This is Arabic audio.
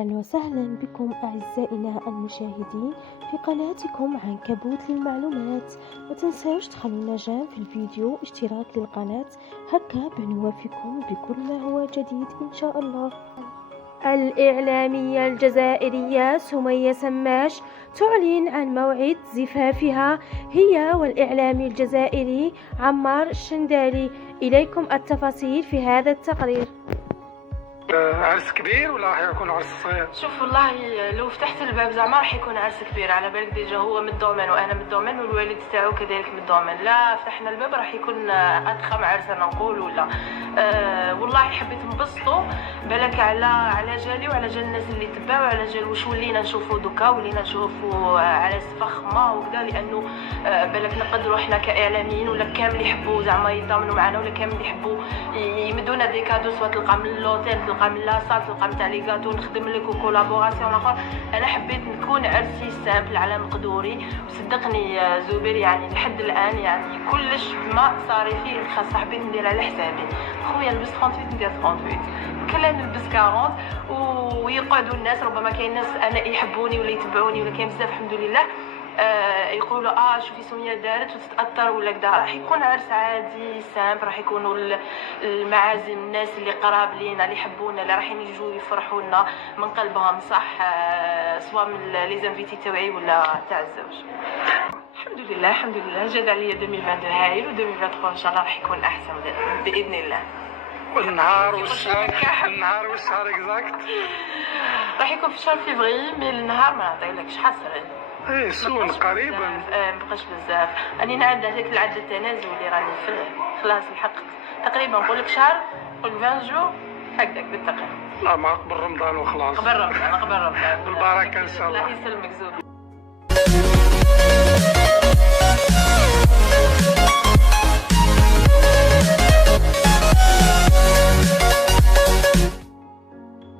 أهلا وسهلا بكم أعزائنا المشاهدين في قناتكم عنكبوت للمعلومات. ما تنسوش تخلونا جيم في الفيديو اشتراك للقناة، هكا بنوافيكم بكل ما هو جديد إن شاء الله. الإعلامية الجزائرية سمية سماش تعلن عن موعد زفافها هي والإعلامي الجزائري عمار الشندالي. إليكم التفاصيل في هذا التقرير. عرس كبير ولا راح يكون عرس صغير؟ شوف والله لو فتحت الباب زعما راح يكون عرس كبير، على بالك ديجا هو من الدومين وانا من الدومين والوالد تاعو كذلك من الدومين. لا فتحنا الباب راح يكون اضخم عرس انا نقول ولا والله حبيت نبسطو بالك على جالي وعلى جال الناس اللي تباعوا على جال واش ولينا نشوفوا دوكا، ولينا نشوفوا عرس فخمه وكذا، لانه بالك نقدروا احنا كاعلاميين ولا كامل يحبوا زعما يضامنوا معنا ولا كامل يحبوا يمدونا دي كادو، سواء تلقى من اللوتيل تلقى من لاصال تلقى من تاع لي كاطو نخدم لك وكولابوراسيون اخر. انا حبيت نكون عرسي سامبل على مقدوري، وصدقني زبير يعني لحد الان يعني كلش ما صار فيه الخاص حبيت ندير على حسابي. خويا نلبس 38 ندير 38، كلا نلبس 40 ويقعدوا الناس. ربما كاين ناس انا يحبوني ولا يتبعوني ولا كاين بزاف الحمد لله يقولوا شوفي سمية دارت وتتاثر ولا كذا. راح يكون عرس عادي سامبل، راح يكونوا المعازيم الناس اللي قراب لينا اللي يحبونا اللي رايحين يجوا يفرحوا لنا من قلبهم صح، سواء من لي زانفيتي تاعي ولا تاع الزوج. الحمد لله جات عليا 2022 هايل، و 2023 ان شاء الله راح يكون احسن باذن الله. والنهار والشهر اكزاكت راح يكون في شهر فيفري، مي النهار ما نعطيلكش حصر. ايه سون قريبا مبقاش بزاف. راني نعد هذاك العد التنازلي راني خلاص لحقت تقريبا نقول لك شهر، نقول 20 جو هكذاك بالتقريب. لا ما قبل رمضان وخلاص. قبل رمضان بالبركه ان شاء الله. الله يسلمك زوج.